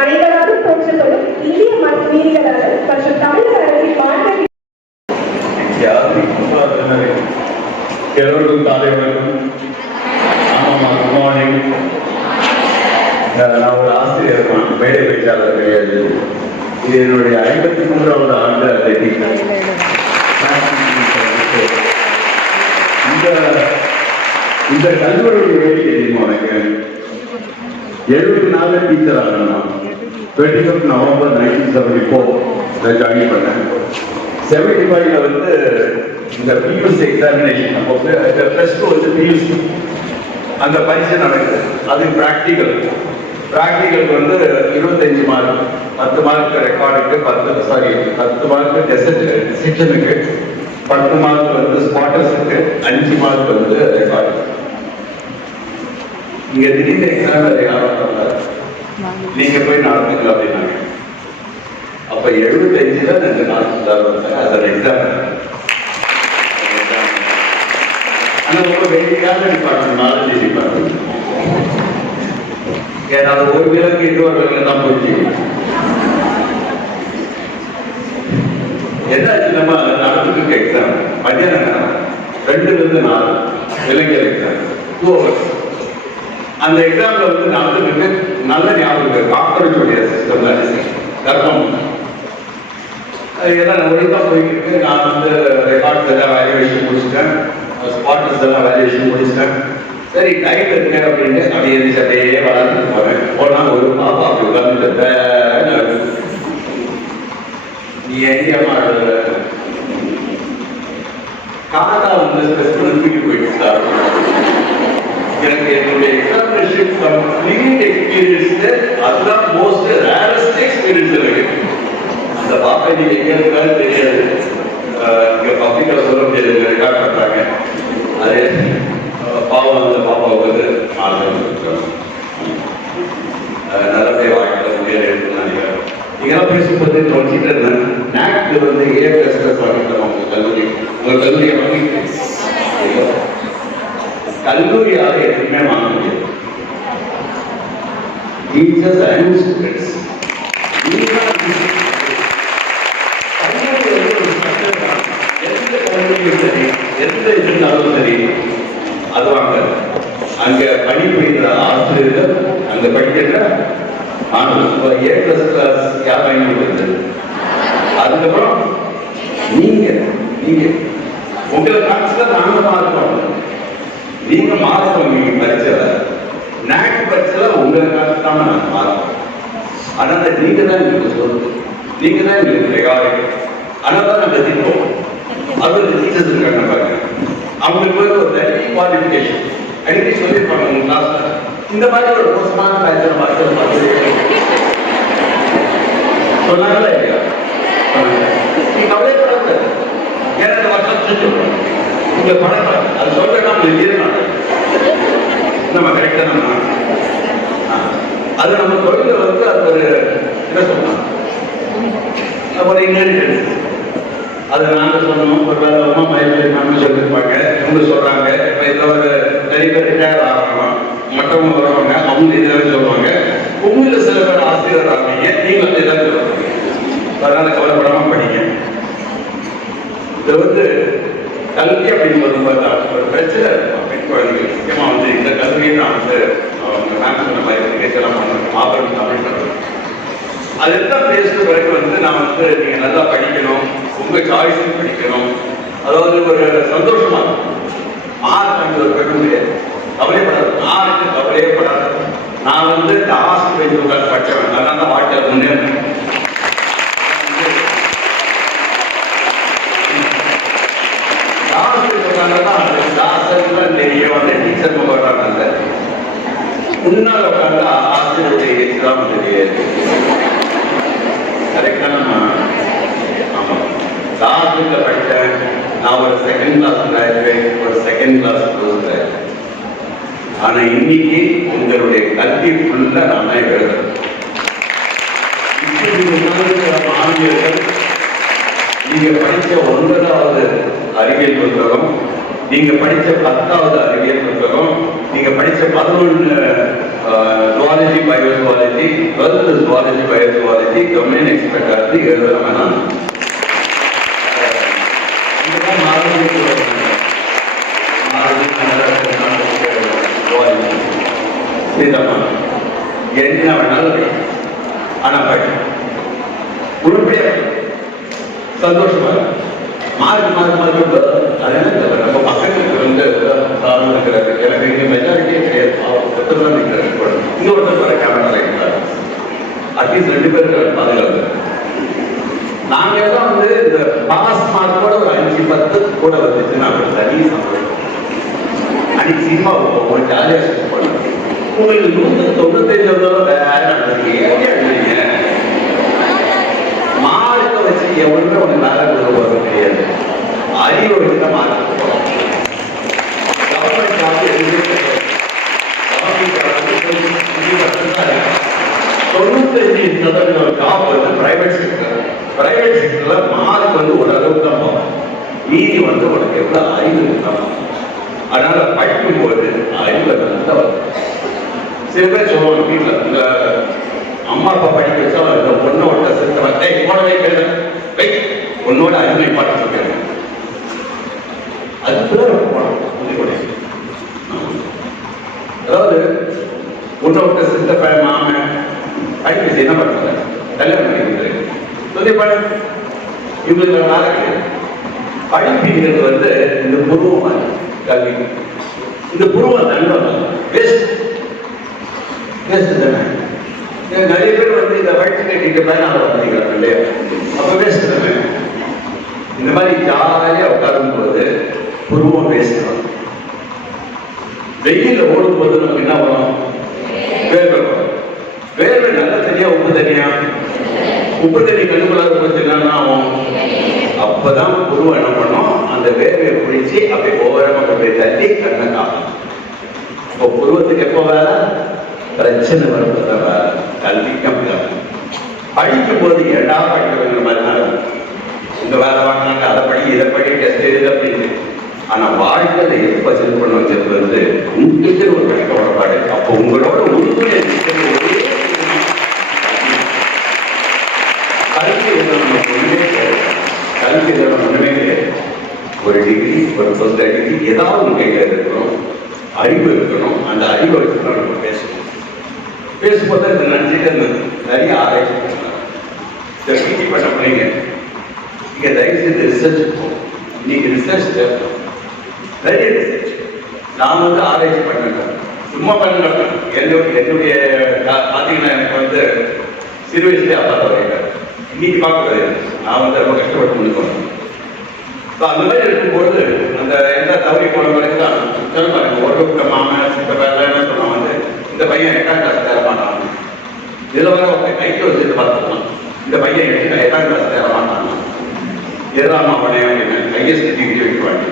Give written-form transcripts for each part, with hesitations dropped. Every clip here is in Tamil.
அனைவராலும் போற்றப்படும் இந்திய நீதிகளாளர் மற்றும் தமிழக அரசின் மாநில எல்லோருக்கும் காலை வணக்கம். ஆமாம்மா, குட் மார்னிங். நான் ஒரு ஆசிரியர், மேடை பேச்சாளர் கிடையாது. இது என்னுடைய 53வது ஆண்டு அத்லெட்டிக். இந்த கல்லூரியுடைய வேலை தெரியுமா உனக்கு? 74 டீச்சர் ஆகணும். 25 நவம்பர் 1974 ஜாயின் பண்ணேன். 75 வந்து இந்த பியூசி எக்ஸாமினேஷன், நம்ம வந்து ப்ளஸ் 2 வந்து பியூசி அந்த பரீட்சை நடக்குது. அது ப்ராக்டிக்கலுக்கு வந்து 25 மார்க், 10 மார்க் ரெக்கார்டுக்கு, 10 மார்க் டெசிஷனுக்கு, 10 மார்க் வந்து ஸ்பாட்டர்ஸுக்கு, 5 மார்க் வந்து ரெக்கார்டு. இங்க திடீர்னு எக்ஸாம் யாரும் நீங்க போய் நடத்துங்க அப்படின்னாங்க. அப்ப 75ல 2 நாள் வந்தாங்க. அதோட எக்ஸாம் ஆனா ரொம்ப வேடிக்கையான டிபார்ட்மெண்ட், நாலேஜ் டிபார்ட்மெண்ட். ஏன்னா ஒரு விலங்கு இன்னொரு விலங்கு தான் போச்சு. என்னாச்சு, நம்ம நடந்துட்டு எக்ஸாம் மத்தியானம் 2 to 4 விலங்கியல் எக்ஸாம் 2 hours. அந்த எக்ஸாம்ல வந்து நடந்துட்டு நல்ல ஞாபகம் காக்கரோச்சுடைய சிஸ்டம்ல கர்ப்பம் எல்லாம் ஒழுங்கா போயிட்டு நான் வந்து ரெக்கார்ட்ஸ் எல்லாம் வேல்யூவேஷன் முடிச்சிட்டேன், ஸ்பாட்டர்ஸ் எல்லாம் வேல்யூவேஷன் முடிச்சிட்டேன். சரி டைம் இருக்கு அப்படின்னு அப்படியே வளர்ந்து போறேன். போனா ஒரு பாப்பா அப்படி உட்கார்ந்து நீ எங்கேயம்மா காக்கா வந்து ஸ்ட்ரெஸ் தூக்கி போயிட்டு சார். எனக்கு என்னுடைய எக்ஸாமினேஷன் கம்ப்ளீட் எக்ஸ்பீரியன்ஸ் அதுதான் மோஸ்ட் ரேரஸ்ட் எக்ஸ்பீரியன்ஸ் எனக்கு. அந்த பாப்பா நீங்க எங்க இருக்காலும் தெரியாது, இங்க பப்ளிக்ல சொல்ல முடியாது, ரெக்கார்ட் பண்றாங்க. அது பாவம், அந்த பாப்பாவுக்கு வந்து நல்லபடியா வாழ்க்கை முன்னேறி இருக்குன்னு நினைக்கிறேன். நீங்களாம் பேசும்போது தோணிச்சுட்டு இருந்தேன். நாக்ல வந்து A++ வாங்கிட்டோம் உங்க கல்லூரி கல்லூரியாக எதுவுமே வாங்க முடியாது. டீச்சர்ஸ் அண்ட் ஸ்டூடெண்ட்ஸ் எந்த இருந்தாலும் சரி அது வாங்க. அங்க பணிபுரிகிற ஆசிரியர்கள், அங்க படிக்கிற மாணவர்கள் A++ யார் வாங்கி கொடுத்தது? அதுக்கப்புறம் நீங்க உங்களை காட்சியில நாங்க மாறுறோம். நீங்க மாறுறோம். நீங்க பரிச்சல நாக் பரிச்சல உங்களை காட்சி தான் நாங்க மாறுறோம். அதனால நீங்க தான் எங்களுக்கு சொல்லுங்க, நீங்க தான் எங்களுக்கு ரெகார்டு. அதனால நாங்க திட்டோம். அது டீச்சர்ஸ் இருக்காங்க பாருங்க, அவங்களுக்கு வந்து ஒரு தனி குவாலிஃபிகேஷன் அடிக்கடி சொல்லியிருப்பாங்க உங்க கிளாஸ்ல. இந்த மாதிரி ஒரு மோசமான காய்ச்சல் சொன்னாங்களா இல்லையா? நீ கவலைப்படாத, எனக்கு வருஷம் செஞ்சோம் உங்க பழக்கம் அது சொல்றேன்னா நம்ம கரெக்டா நம்ம அது நம்ம தொழில வந்து அது ஒரு என்ன சொல்லலாம், ஒரு இன்ஹெரிட்டன்ஸ். அது நாங்கள் சொன்னோம், ஒரு வேலை அம்மா மயில் நம்ம சொல்லியிருப்பாங்க, இவங்க சொல்றாங்க. இப்போ இதில் ஒரு நிறைய பேர் ரிட்டையர் ஆகலாம், மற்றவங்க வருவாங்க, அவங்க இதெல்லாம் சொல்லுவாங்க. உண்மையில சில பேர் ஆசிரியர் ஆகிறீங்க, நீங்க வந்து எல்லாம் சொல்லுவாங்க. அதனால கவலைப்படாம படிங்க. இது வந்து கல்வி அப்படின்னு வரும்போது ஒரு பிரச்சனை இருக்கும். பெண் குழந்தைகள் முக்கியமா வந்து இந்த கல்வியை நான் வந்து மேம் சொன்ன மாதிரி நிகழ்ச்சியெல்லாம் பண்ணுவேன், மாபெரும் தமிழ் பண்ணுவேன். அதெல்லாம் பேசுற பிறகு வந்து நான் வந்து நீங்க நல்லா படிக்கணும், உங்க சாய்ஸும் படிக்கணும். அதாவது ஒரு சந்தோஷமா இருக்கும். மார்க் வந்து ஒரு பெருமையை கவலைப்படாது, மார்க்கு கவலையே படாது. நான் வந்து லாஸ்ட் பேஜ் உட்காந்து படிச்சவன், நல்லா தான் வாழ்க்கை முன்னேறேன். முன்னால் உட்காந்து ஆசிரியருடைய எக்ஸாம் தெரியாது. கரெக்டா நம்ம ஆமா லாஸ்ட்ல படித்தேன். நான் ஒரு செகண்ட் கிளாஸ் கிராஜுவேட், ஒரு செகண்ட் கிளாஸ் போஸ்ட் கிராஜுவேட். ஆனா இன்னைக்கு உங்களுடைய கல்வி ஃபுல்லா நான் தான் எழுதுறேன். ஆங்கிலர்கள் நீங்க படிச்ச 9வது அறிவியல் புத்தகம் நீங்க படிச்ச 10வது அறிவியல் புத்தகம், நீங்க படிச்ச 11 ஜுவாலஜி பயோசுவாலஜி, 12 ஜுவாலஜி பயோசுவாலஜி டொமைன் எக்ஸ்பர்ட் ஆகி எழுதலாம். நான் இதுதான் என்ன வேணாலும் ஆனா படி உருப்படியா சந்தோஷமா மார்க் அது என்ன நம்ம பக்கத்துக்கு வந்து சாதனம் இருக்கிறாரு. எனக்கு இங்க மெஜாரிட்டியே கிடையாது. ஒருத்தர் தான் இருக்கிறாரு. இன்னொருத்தர் வர கேமரா இருக்கிறார். அட்லீஸ்ட் 2 பேருக்கு பாதுகாப்பு. நாங்க எல்லாம் வந்து இந்த பாஸ் மார்க்கோட ஒரு 5-10 கூட வந்துச்சுன்னா தனி சந்தோஷம். அன்னைக்கு சினிமா ஒரு ஜாலியா பண்ணுவோம். உங்களுக்கு 195 நடந்தீங்க மார்க்க வச்சு எவ்வளவு ஒண்ணு மேல கொண்டு போறது கிடையாது. அறிவை வச்சு தான் மார்க் போறோம். கவர்மெண்ட் ஜாப் 95% ஜாப் வந்து பிரைவேட் செக்டர். பிரைவேட் செக்டர்ல மார்க் வந்து ஒரு அளவுக்கு தான் போகும். மீதி வந்து உனக்கு எவ்வளவு அறிவு இருக்கலாம். அதனால படிக்கும் போது அறிவு தான் வரும். சில பேர் சொல்லுவாங்க வீட்டுல இந்த அம்மா அப்பா படிக்க வச்சா இந்த பொண்ணோட சிஸ்டம் போனவே வை பொண்ணோட அருமை பாட்டு சொல்றாங்க. அது போனோம். அதாவது பொண்ணோட சித்தப்ப மாமன் படிக்க வச்சு என்ன பண்றாங்க? கல்யாணம் பண்ணி சொல்லி பாடு இவங்களுக்கு வேற கிடையாது. படிப்புங்கிறது வந்து இந்த புருவம் கல்வி. இந்த புருவம் நண்பன் வேஸ்ட் தானே. நிறைய பேர் வந்து இந்த வயிற்று கட்டிட்டு பயனாக பண்ணிக்கிறாங்க இல்லையா? அப்ப வேஸ்ட் தானே. இந்த மாதிரி ஜாலியா உட்காரும் போது புருவம் வேஸ்ட் தான். வெயில ஓடும் போது நமக்கு என்ன வரும்? வேர்வை வரும். வேர்வை நல்ல தனியா உப்பு தனியா? உப்பு தண்ணி கண்ணுக்குள்ளார போச்சு என்ன ஆகும்? அப்பதான் புருவம் என்ன பண்ணும்? அந்த வேர்வையை குடிச்சு அப்படி ஓரமா கொண்டு தள்ளி கண்ணை காணும். இப்போ புருவத்துக்கு எப்போ வேலை? பிரச்சனை வருவத கல்விக்கம் படிக்கும் போது ஏடா படிக்கிற மாதிரி தான் இருக்கும். இந்த வேலை வாங்கினாங்க, அதை படி இதை படி டெஸ்ட் எழுது அப்படின்னு. ஆனா வாழ்க்கையில எப்ப செல் பண்ண வச்சது வந்து உங்களுக்கு ஒரு கஷ்ட உடப்பாடு. அப்போ உங்களோட உறுதுணை கல்வி ஒண்ணுமே கிடையாது. ஒரு டிகிரி, ஒரு சொந்த டிகிரி, ஏதாவது கையில இருக்கணும், அறிவு இருக்கணும். அந்த அறிவை வச்சு தான் நம்ம பேசணும். பேசும்போது இந்த நினைச்சிட்டு நிறைய ஆராய்ச்சி பண்ண பிள்ளைங்க இங்க தயவு செய்து ரிசர்ச் போகும். இன்னைக்கு ரிசர்ச் தேவை, நிறைய ரிசர்ச். நான் வந்து ஆராய்ச்சி பண்ணிட்டேன், சும்மா பண்ண என்னுடைய பார்த்தீங்கன்னா எனக்கு வந்து சிறு வயசுலேயே அப்பா தவறிட்டார். இன்னைக்கு பார்க்கறது நான் வந்து ரொம்ப கஷ்டப்பட்டு முன்னுக்கு அந்த மாதிரி இருக்கும்போது அந்த எந்த தவறி போன வரைக்கும் தான் சொல்லுவாங்க. ஒரு கூட்ட மாமன் சித்த வேலைன்னு சொன்னா வந்து இந்த பையன் 8ஆம் கிளாஸ் தேர மாட்டான். இதுல வர கைக்கு வச்சுட்டு பார்த்துக்கலாம். இந்த பையன் 8ஆம் கிளாஸ் தேர மாட்டான். எதாம் அவனே அப்படின்னு ஹையஸ்ட் டிகிரி வைக்குவாங்க.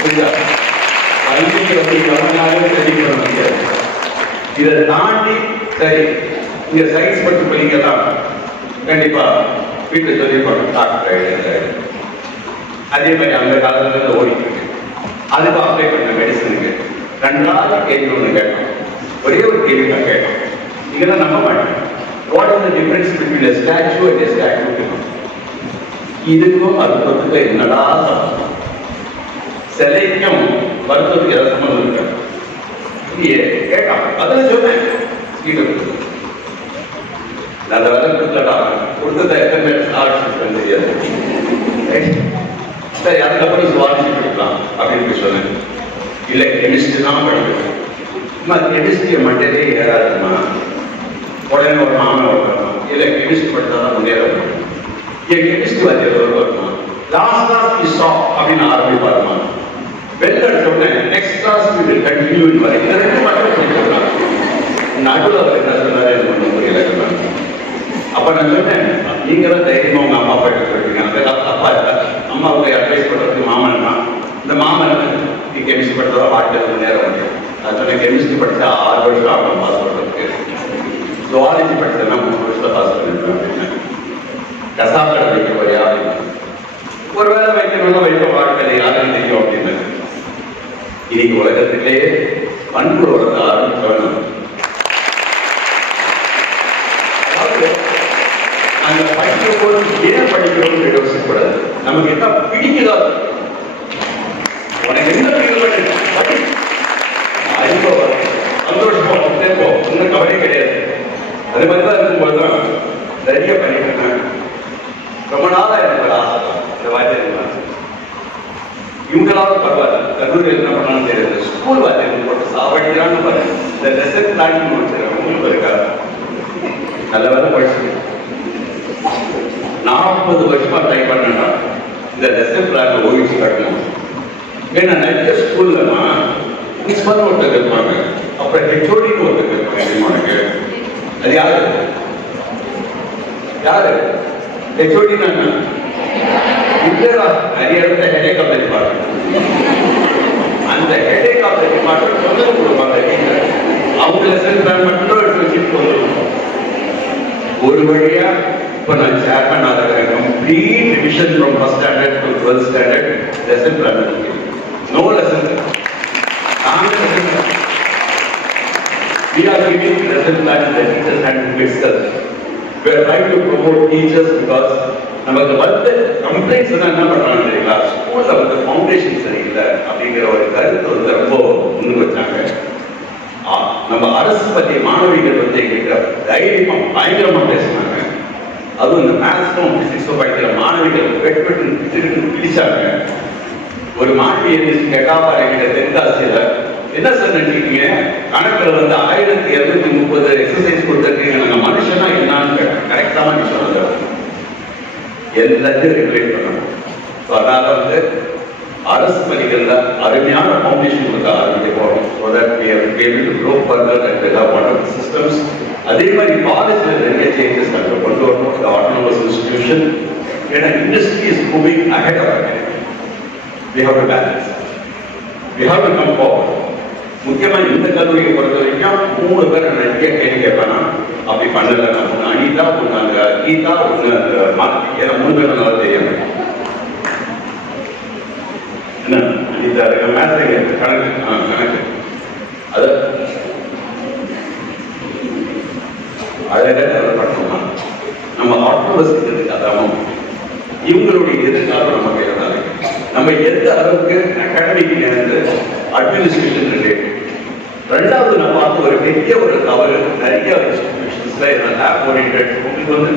புரியுதா? கல்விக்கு வந்து கவர்னாலும் சரி பண்ண முடியாது. இதை தாண்டி சரி இங்க சயின்ஸ் பற்றி படிக்கலாம். கண்டிப்பா வீட்டு சொல்லிப்பாங்க டாக்டர். அதே மாதிரி அந்த காலத்துல இருந்து ஓடிட்டு இருக்கு. அதுக்கு அப்ளை பண்ண மெடிசனுக்கு 2வது கேள்வி ஒன்று கேட்டோம். ஒரே ஒரு கேள்வி தான் கேட்டோம். இதெல்லாம் நம்ப மாட்டேன். What is the difference between a statue and a statue? இதுக்கும் மருத்துவத்துக்கு என்னடா சம்பந்தம்? சிலைக்கும் மருத்துவத்துக்கு ஏதாவது சம்பந்தம் இருக்காது. கேட்டான். அதில் சொன்னேன் அந்த வேலை கொடுத்தடா கொடுத்ததை எத்தனை பேர் ஆலோசிச்சு தெரியாது. சரி அதுக்கப்புறம் சுவாரஸ்யம் படிக்கலாம் அப்படின்னு சொன்னேன். இல்லை கெமிஸ்ட்ரி தான் படிக்கணும். கெமிஸ்ட்ரியை மண்டலே ஏறாதுமா. உடனே ஒரு மாமன் வரணும். இல்லை கெமிஸ்ட்ரி படித்தாதான் முன்னேற முடியும். என் கெமிஸ்ட்ரி வாத்தியார் வருமா லாஸ்ட் கிளாஸ் வி ஸ்டாப் அப்படின்னு ஆரம்பிப்பாருமா. வெளில சொன்னேன் next class we will continue வரை. இந்த 2 மட்டும் சொல்லிக்கலாம். நடுவில் அவர் என்ன சொன்னாரு எனக்கு ஒன்றும் புரியல. அப்ப நான் சொன்னேன் நீங்க தான் தைரியமா உங்க அம்மா அப்பா கிட்ட சொல்றீங்க. அந்த அப்பா இருக்கா அம்மாவுக்கு அட்வைஸ் பண்றதுக்கு மாமன் தான். இந்த மாமன் நீ கெமிஸ்ட்ரி படித்ததான் வாழ்க்கையில் முன்னேற முடியும். நான் சொன்னேன் கெமிஸ்ட்ரி படித்தா 6 வருஷம் ஆகும் பாஸ் பண்ணுறதுக்கு. ஜுவாலஜி படித்தேன்னா 3 வருஷத்துல பாஸ் பண்ணிருக்கேன் அப்படின்னு. கசாப்பிட வைக்க போறியா அப்படின்னு. ஒரு வேலை வைக்கணும்னா வைக்க வாழ்க்கையில் யாரும் தெரியும் அப்படின்னு இன்னைக்கு உலகத்திலேயே பண்பு வளர்த்த ஆரம்பிச்சவன். அந்த படிக்கிற போது ஏன் படிக்கிறோம்னு யோசிக்கக்கூடாது. நமக்கு என்ன பிடிக்குதோ உனக்கு என்ன படி அறிவோ சந்தோஷமா போ, ஒன்றும் கவலை கிடையாது. அதே மாதிரி தான் இருக்கும்போதுதான் நிறைய பண்ணிட்டு ரொம்ப நாளா எனக்கு ஆசை இந்த வாத்தியம். இவங்களாவது பரவாயில்ல, கல்லூரியில் என்ன பண்ணாலும் தெரியாது, ஸ்கூல் வாத்தியம் போட்டு சாவடிக்கிறான்னு பாருங்க. இந்த லெசன் பிளானிங் உங்களுக்கு இருக்காது. நல்ல வேலை படிச்சு 40 வருஷமா ட்ரை பண்ணா இந்த லெசன் பிளான் ஓய்ச்சி கட்டணும். ஏன்னா நிறைய ஸ்கூல்லமா பிரின்சிபல் ஒருத்தர் இருப்பாங்க, அப்புறம் ஹெச்ஓடின்னு ஒருத்தர் இருப்பாங்க. அது யாரு யாரு ஹெச்ஓடி? நான் இல்லடா, நிறைய இடத்துல ஹெடேக் ஆஃப் த டிபார்ட்மெண்ட். அந்த ஹெடேக் ஆஃப் த டிபார்ட்மெண்ட் தொந்தரவு கொடுப்பாங்க. அவங்க லெசன் பிளான் மட்டும் எடுத்து வச்சுட்டு வந்துருவோம். ஒரு வழியா இப்ப நான் சேர்மன் ஆகிறேன். Complete division from first standard to 12th standard lesson plan. No lesson. We are giving lesson plan to the teachers and itself. We are trying to promote teachers because நமக்கு வந்து கம்ப்ளைண்ட்ஸ் என்ன பண்றாங்க தெரியுங்களா, ஸ்கூல்ல வந்து ஃபவுண்டேஷன் சரியில்லை அப்படிங்கிற ஒரு கருத்து வந்து ரொம்ப முன்னு வச்சாங்க. நம்ம அரசு பற்றி மாணவிகள் வந்து எங்கிட்ட தைரியமா பயங்கரமா பேசினாங்க. அதுவும் இந்த மேத்ஸும் பிசிக்ஸும் படிக்கிற மாணவிகள் வெட்டு பிடிச்சாங்க. ஒரு மாணவி கேட்டா எங்கிட்ட தென்காசியில, என்ன சார் நினைச்சிருக்கீங்க, கணக்குல வந்து 1230 எக்ஸசைஸ் கொடுத்துருக்கீங்க, நாங்க மனுஷனா என்னான்னு கேட்டேன். கரெக்டாக நீ சொல்லுங்க, எல்லாத்தையும் ரெகுலேட் பண்ணணும். அதனால வந்து அரசு பள்ளிகள்ல அருமையான ஃபவுண்டேஷன் கொடுக்க ஆரம்பிக்க போறோம். சிஸ்டம்ஸ். அதே மாதிரி காலேஜ்ல நிறைய சேஞ்சஸ் கொண்டு வரணும். Autonomous institution. ஏன்னா industry is moving ahead of academy. We have to balance. We have to come forward. முக்கியமா இந்த கல்லூரியை பொறுத்த வரைக்கும் 3 பேர் நிறைய கேள்வி கேட்பானா, அப்படி பண்ணல. ஒன்று அனிதா, ஒன்று அங்க கீதா, ஒன்று அந்த மாத்தி. ஏன்னா 3 பேர் நல்லா தெரியும். என்ன அனிதா மேத்ஸ் கணக்கு அது அழகாக பண்ணணுமா நம்ம ஆட்டோனமஸ் அதாவும் இவங்களுடைய எதிர்காலம் நம்ம கையில் தான் இருக்கு. நம்ம எந்த அளவுக்கு அகாடமிக் இருந்து அட்மினிஸ்ட்ரேஷன் ரிலேட்டட். ரெண்டாவது நான் பார்த்து ஒரு பெரிய ஒரு தவறு நிறைய இன்ஸ்டிடியூஷன்ஸ்ல லேப் ஓரியன்டட் உங்களுக்கு வந்து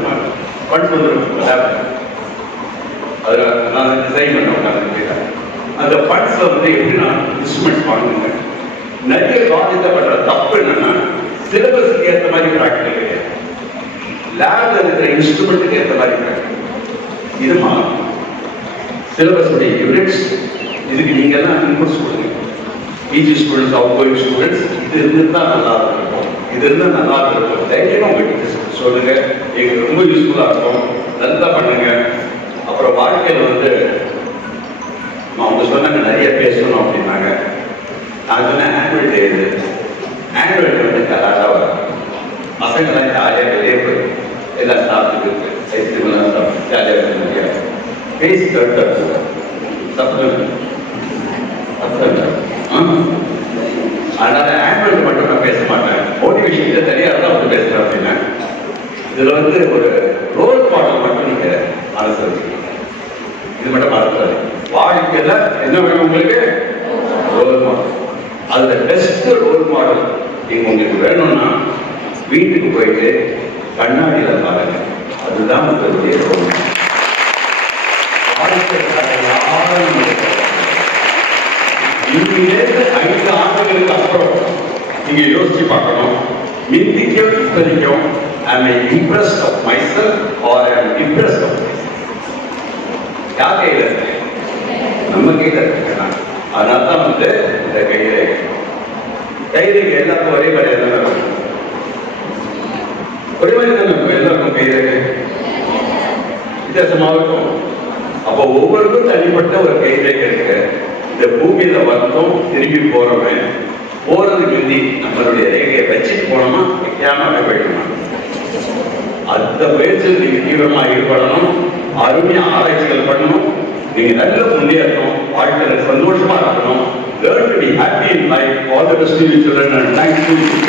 ஃபண்ட்ஸ் வந்து லேப் அதில் நான் டிசைன் பண்ண உட்காந்து அந்த ஃபண்ட்ஸ்ல வந்து எப்படின்னா இன்ஸ்ட்ருமெண்ட்ஸ் வாங்குங்க. நிறைய காலேஜில் பண்ற தப்பு என்னன்னா சிலபஸுக்கு ஏற்ற மாதிரி ப்ராக்டிகல் கிடையாது, லேப்ல இருக்கிற இன்ஸ்ட்ருமெண்ட்டுக்கு ஏற்ற மாதிரி ப்ராக்டிகல். இது மாறும். சிலபஸ் உடைய யூனிட்ஸ் இதுக்கு நீங்க எல்லாம் இன்புட்ஸ் கொடுங்க. PG students, outgoing students, இது இருந்தா நல்லா இருக்கும், இது இருந்தா நல்லா இருக்கும். தைரியமா உங்க டீச்சர்ஸ் சொல்லுங்க, எங்களுக்கு ரொம்ப யூஸ்ஃபுல்லா இருக்கும், நல்லா பண்ணுங்க. அப்புறம் வாழ்க்கையில் வந்து அவங்க சொன்னாங்க நிறைய பேசணும் அப்படின்னாங்க. நான் சொன்னேன் ஆனுவல் டே இது. ஆனுவல் டே வந்து கலாட்டா வரும். பசங்கள்லாம் ஜாலியாக வெளியே போய் எல்லாம் சாப்பிட்டு ஐஸ்கிரீம் எல்லாம் சாப்பிட்டு ஜாலியாக இருக்க முடியாது. பேசி கருத்து சப்தம் அதனால ஆனுவல் மட்டும் நான் பேச மாட்டேன். மோட்டிவேஷன் தனியாக தான் வந்து பேசுகிறேன் அப்படின்னா இதுல வந்து ஒரு ரோல் மாடல் மட்டும் நீங்க அனுசரிச்சுக்கீங்க. இது மட்டும் மறக்காது. வாழ்க்கையில என்ன வேணும் உங்களுக்கு? Role model. அதுல பெஸ்ட் ரோல் மாடல் நீங்க உங்களுக்கு வேணும்னா வீட்டுக்கு போயிட்டு கண்ணாடியில பாருங்க. அதுதான் உங்களுடைய ரோல் மாடல். இங்கிருந்து 5 ஆண்டுகளுக்கு அப்புறம் நீங்க யோசிச்சு பார்க்கணும். மிந்திக்கும் இப்பதிக்கும் am I impressed of myself or am I impressed of myself? யார் கையில இருக்கு? நம்ம கையில இருக்கு. அதனால தான் வந்து இந்த கைரேகை எல்லாருக்கும் ஒரே மாதிரி தான் ஒரே மாதிரி தான் இருக்கும். எல்லாருக்கும் கைரேகை வித்தியாசமாக இருக்கும். அப்போ ஒவ்வொருக்கும் தனிப்பட்ட ஒரு கைரேகை இருக்கு. இந்த பூமியில வந்தோம், திரும்பி போறவன் போறதுக்கு முந்தி நம்மளுடைய ரேகையை வச்சுட்டு போனோமா வைக்காம போயிடணும். அந்த முயற்சியில் நீங்க தீவிரமா ஈடுபடணும். அருமையா ஆராய்ச்சிகள் பண்ணணும். நீங்க நல்ல முன்னேறணும், வாழ்க்கையில சந்தோஷமா இருக்கணும். Learn to be happy in life. All the best to you children and thanks to you.